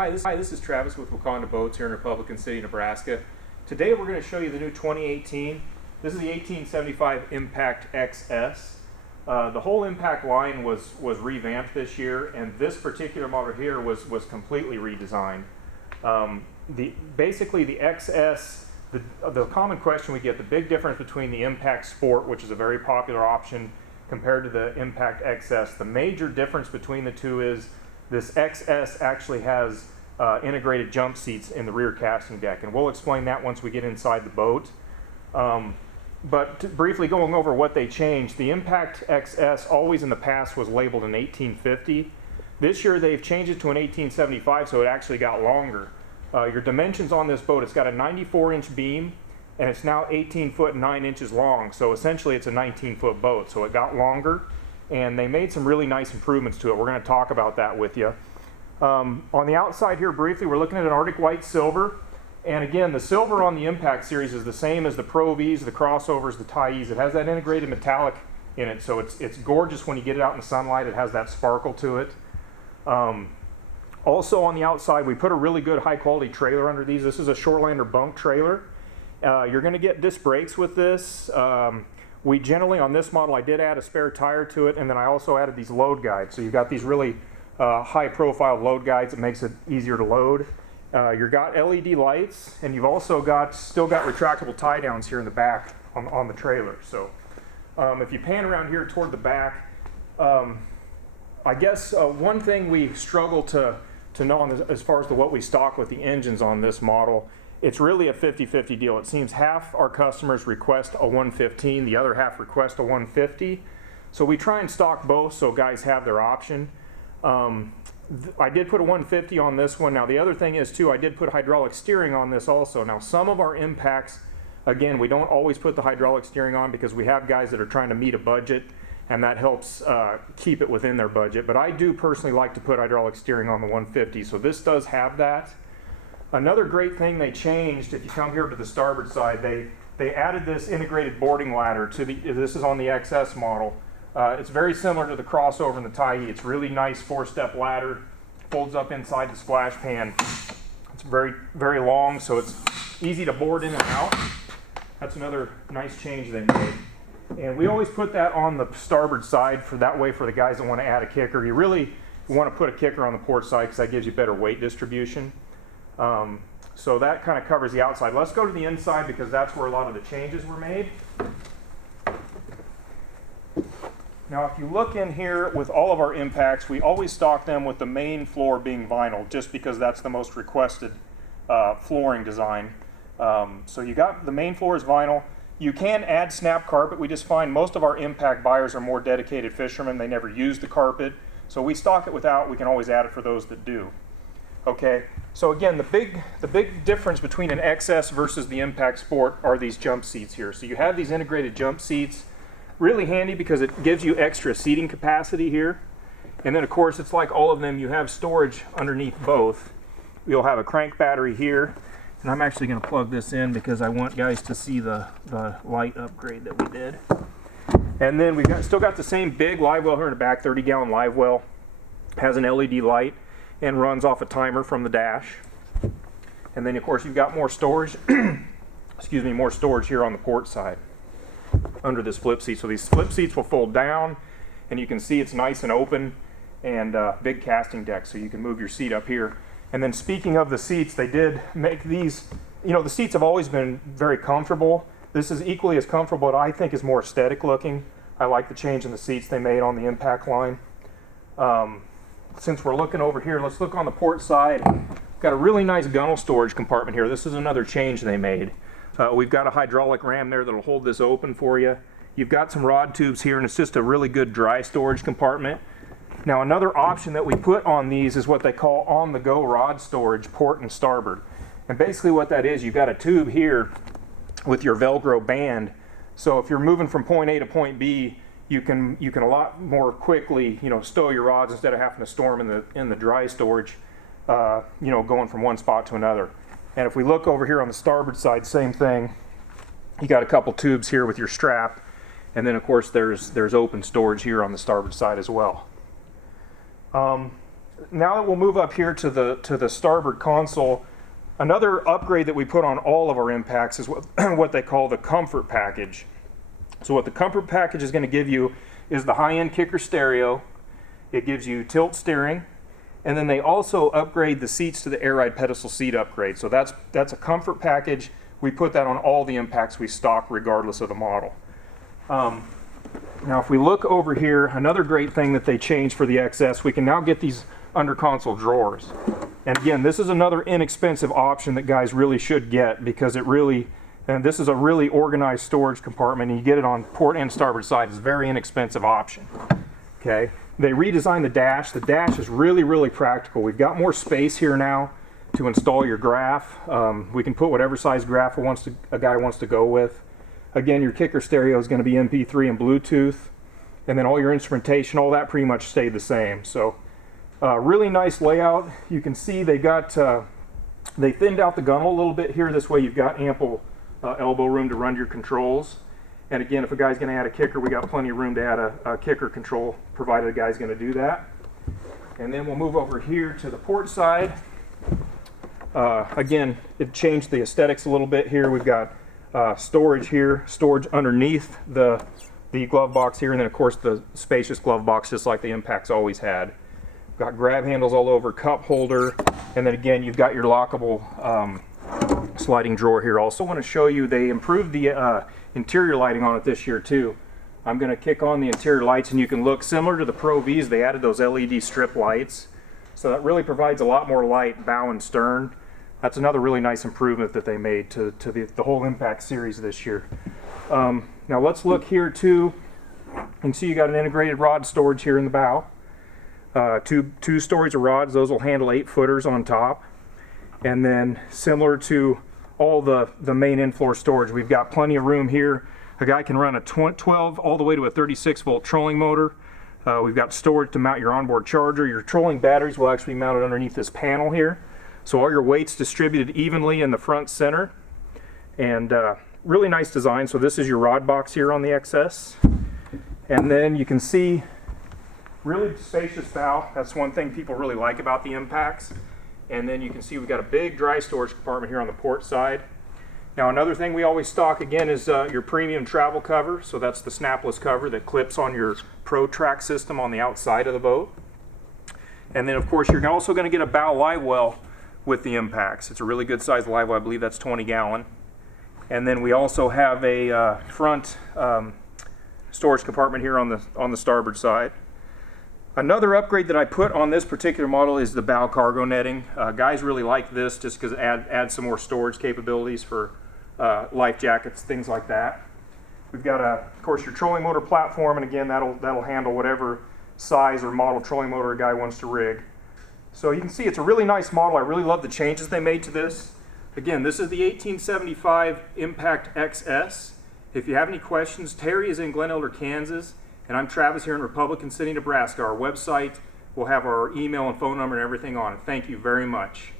Hi, this is Travis with Waconda Boats here in Republican City, Nebraska. Today we're going to show you the new 2018. This is the 1875 Impact XS. The whole Impact line was revamped this year, and this particular model here was completely redesigned. Basically the XS, the common question we get, the big difference between the Impact Sport, which is a very popular option, compared to the Impact XS, the major difference between the two is this XS actually has integrated jump seats in the rear casting deck, and we'll explain that once we get inside the boat. But briefly going over what they changed, the Impact XS always in the past was labeled an 1850. This year they've changed it to an 1875, so it actually got longer. Your dimensions on this boat, it's got a 94-inch beam, and it's now 18 foot 9 inches long, so essentially it's a 19-foot boat, so it got longer. And they made some really nice improvements to it. We're going to talk about that with you. On the outside here briefly, we're looking at an Arctic White Silver. And again, the silver on the Impact series is the same as the Pro Vs, the crossovers, the Tyes. It has that integrated metallic in it, so it's gorgeous when you get it out in the sunlight. It has that sparkle to it. Also on the outside, we put a really good high quality trailer under these. This is a Shorelander bunk trailer. You're going to get disc brakes with this. We generally, on this model, I did add a spare tire to it, and then I also added these load guides. So you've got these really high-profile load guides that makes it easier to load. You've got LED lights, and you've also still got retractable tie-downs here in the back on the trailer. So if you pan around here toward the back, I guess one thing we struggle to know on this, as far as what we stock with the engines on this model, it's really a 50-50 deal. It seems half our customers request a 115, the other half request a 150. So we try and stock both so guys have their option. I did put a 150 on this one. Now the other thing is too, I did put hydraulic steering on this also. Now some of our Impacts, again, we don't always put the hydraulic steering on because we have guys that are trying to meet a budget, and that helps keep it within their budget. But I do personally like to put hydraulic steering on the 150, so this does have that. Another great thing they changed, if you come here to the starboard side, they added this integrated boarding ladder to this is on the XS model. It's very similar to the crossover and the Tyee. It's really nice 4-step ladder, folds up inside the splash pan. It's very, very long, so it's easy to board in and out. That's another nice change they made. And we always put that on the starboard side for that way for the guys that want to add a kicker. You really want to put a kicker on the port side because that gives you better weight distribution. So that kind of covers the outside. Let's go to the inside because that's where a lot of the changes were made. Now if you look in here with all of our Impacts, we always stock them with the main floor being vinyl just because that's the most requested flooring design. So you got the main floor is vinyl. You can add snap carpet. We just find most of our Impact buyers are more dedicated fishermen. They never use the carpet. So we stock it without. We can always add it for those that do. Okay, so again, the big difference between an XS versus the Impact Sport are these jump seats here. So you have these integrated jump seats, really handy because it gives you extra seating capacity here. And then of course, it's like all of them, you have storage underneath both. You'll have a crank battery here, and I'm actually going to plug this in because I want guys to see the light upgrade that we did. And then we've still got the same big live well here in the back, 30-gallon live well, has an LED light, and runs off a timer from the dash. And then of course you've got more storage, excuse me, more storage here on the port side under this flip seat. So these flip seats will fold down, and you can see it's nice and open, and big casting deck, so you can move your seat up here. And then speaking of the seats, they did make these, you know, the seats have always been very comfortable. This is equally as comfortable, but I think is more aesthetic looking. I like the change in the seats they made on the Impact line. Since we're looking over here, let's look on the port side. Got a really nice gunnel storage compartment here. This is another change they made. We've got a hydraulic ram there that'll hold this open for you. You've got some rod tubes here, and it's just a really good dry storage compartment. Now another option that we put on these is what they call on-the-go rod storage, port and starboard. And basically what that is, you've got a tube here with your Velcro band. So if you're moving from point A to point B, you can a lot more quickly, stow your rods instead of having to store them in the dry storage, going from one spot to another. And if we look over here on the starboard side, same thing. You got a couple tubes here with your strap, and then of course there's open storage here on the starboard side as well. now that we'll move up here to the starboard console, another upgrade that we put on all of our impacts is what they call the comfort package. So what the comfort package is going to give you is the high-end kicker stereo. It gives you tilt steering, and then they also upgrade the seats to the air ride pedestal seat upgrade. So that's a comfort package. We put that on all the impacts we stock regardless of the model. Now if we look over here, another great thing that they changed for the XS, we can now get these under console drawers. And again, this is another inexpensive option that guys really should get, because and this is a really organized storage compartment, and you get it on port and starboard side. It's a very inexpensive option. Okay, they redesigned the dash. The dash is really, really practical. We've got more space here now to install your graph. We can put whatever size graph a guy wants to go with. Again, your kicker stereo is going to be MP3 and Bluetooth, and then all your instrumentation, all that pretty much stayed the same. So really nice layout. You can see they thinned out the gunnel a little bit here. This way you've got ample elbow room to run your controls. And again, if a guy's going to add a kicker, we got plenty of room to add a kicker control, provided a guy's going to do that. And then we'll move over here to the port side. Again, it changed the aesthetics a little bit here. We've got storage here, storage underneath the glove box here, and then of course the spacious glove box, just like the Impacts always had. Got grab handles all over, cup holder, and then again you've got your lockable sliding drawer here. Also want to show you they improved the interior lighting on it this year too. I'm going to kick on the interior lights, and you can look similar to the Pro V's. They added those LED strip lights, so that really provides a lot more light bow and stern. That's another really nice improvement that they made to the whole Impact series this year. Now let's look here too. You can see you got an integrated rod storage here in the bow. Two stories of rods. Those will handle 8-footers on top. And then similar to all the main in-floor storage, we've got plenty of room here. A guy can run a 12 all the way to a 36-volt trolling motor. We've got storage to mount your onboard charger. Your trolling batteries will actually be mounted underneath this panel here. So all your weight's distributed evenly in the front center. And really nice design. So this is your rod box here on the XS. And then you can see really spacious bow. That's one thing people really like about the Impacts. And then you can see we've got a big dry storage compartment here on the port side. Now another thing we always stock again is your premium travel cover. So that's the snapless cover that clips on your Pro Track system on the outside of the boat. And then of course you're also going to get a bow live well with the Impacts. It's a really good size live well. I believe that's 20 gallon. And then we also have a front storage compartment here on the starboard side. Another upgrade that I put on this particular model is the bow cargo netting. Guys really like this just because it adds some more storage capabilities for life jackets, things like that. We've got of course your trolling motor platform, and again that'll handle whatever size or model trolling motor a guy wants to rig. So you can see it's a really nice model. I really love the changes they made to this. Again, this is the 1875 Impact XS. If you have any questions, Terry is in Glen Elder, Kansas, and I'm Travis here in Republican City, Nebraska. Our website will have our email and phone number and everything on it. Thank you very much.